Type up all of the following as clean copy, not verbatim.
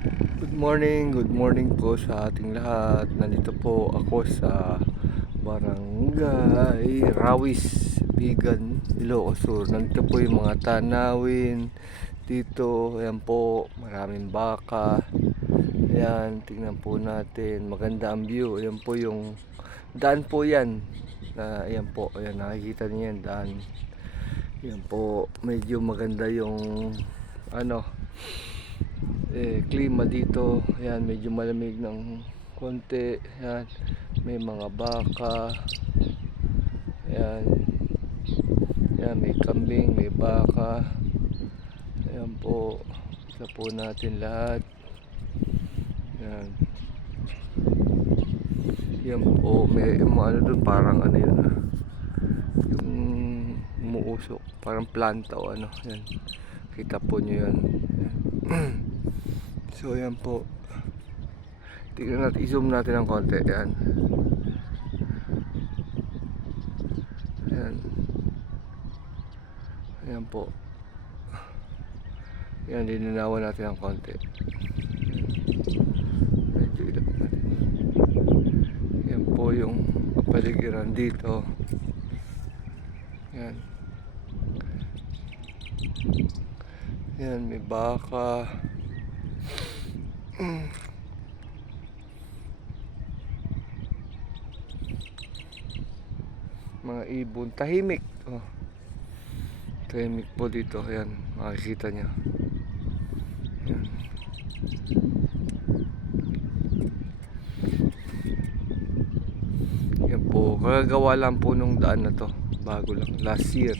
Good morning po sa ating lahat. Nandito po ako sa Barangay Rawis, Bigan, Ilocos Sur. Nandito po yung mga tanawin dito. Ayan po, maraming baka. Ayan, tingnan po natin. Maganda ang view. Ayan po yung daan po yan. Ayan po, ayan, nakikita niyo yan, daan. Ayan po, medyo maganda yung klima dito. Ayan, medyo malamig ng konti. Ayan, may mga baka. Ayan, ayan, may kambing, may baka. Ayan po, isa po natin lahat. Ayan, ayan po, may ano doon, parang ano yun, yung umuusok, parang planta o ano. Ayan, kita po nyo yan. Ayan. So ayan po, tignan natin, i-zoom natin ng konti. Ayan, ayan, ayan po. Ayan, lininawan natin ng konti. Medyo ilap natin. Ayan po yung kapaligiran dito. Ayan, ayan, may baka. Mga ibon, tahimik. Oh, tahimik po dito. Ayan, makikita nyo. Ayan. Ayan po, kagagawa lang po nung daan na to. Bago lang, last year.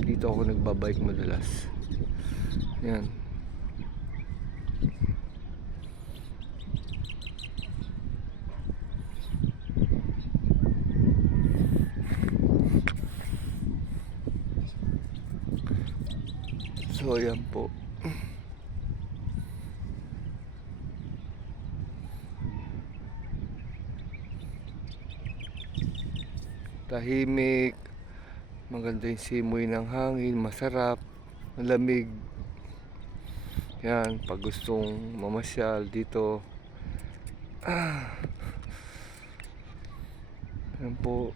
Dito ako nagbabike madalas. Ayan. So ayan po. Tahimik, maganda yung simoy ng hangin, masarap, malamig. Yan, pag gustong mamasyal dito. Yan po.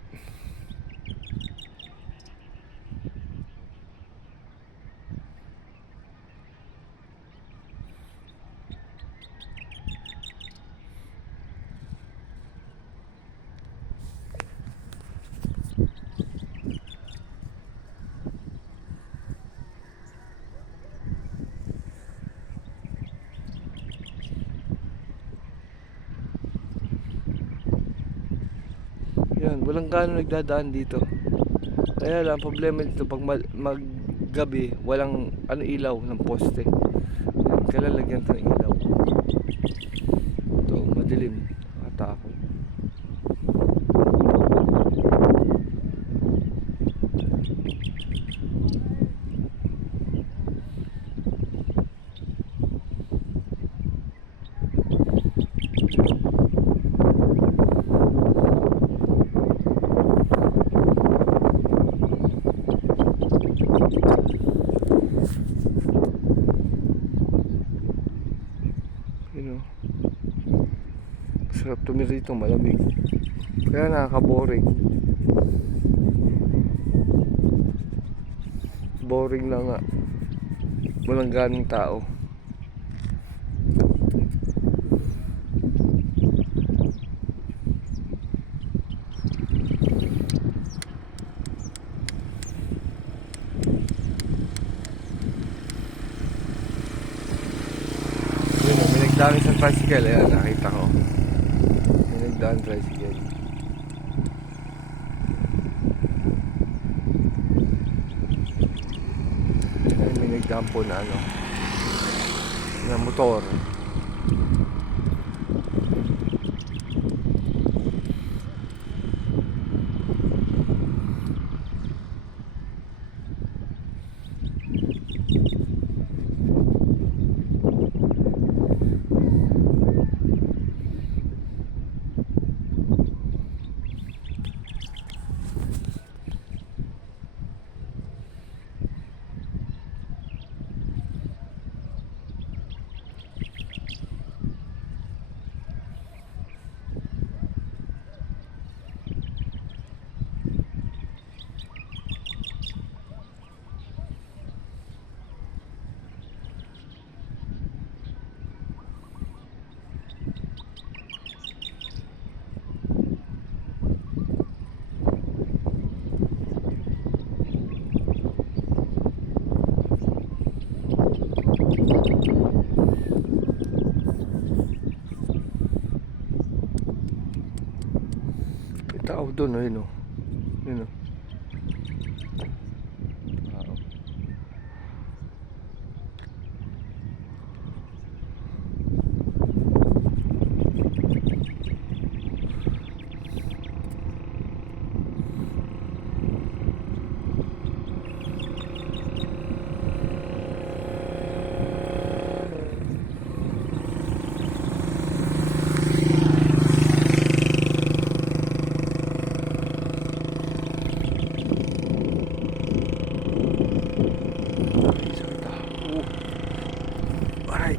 Yan, walang gaano nagdadaan dito. Kaya lang, problema dito pag maggabi, walang ilaw ng poste. Yan, kailan lagyan ito ng ilaw. Ito, madilim. Nakatakot. Sarap tumira dito, malamig. Kaya nakaka-boring. Boring lang nga. Walang ganong tao. Yun, may nagdaan sa tricycle. Ayan, nakita ko. May nagdaan tricycle. Ayan, may nagdaan po na na motor. doon, ayun o. Yun o. Tao. Ay, sakit ah. Aray.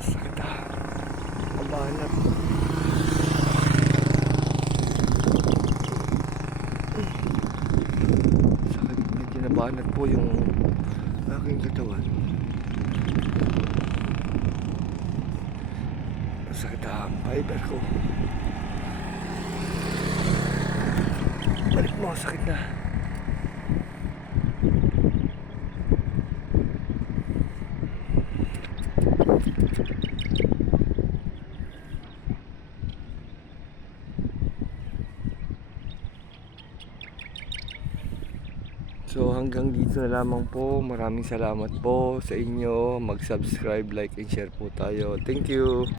Sakit ah. Mabanat. Sakit. Medyo nabanat po yung aking katawan. Sakit ah. Fiber ko. Balik mo. Sakit na. So hanggang dito na lamang po. Maraming salamat po sa inyo. Mag-subscribe, like, and share po tayo. Thank you.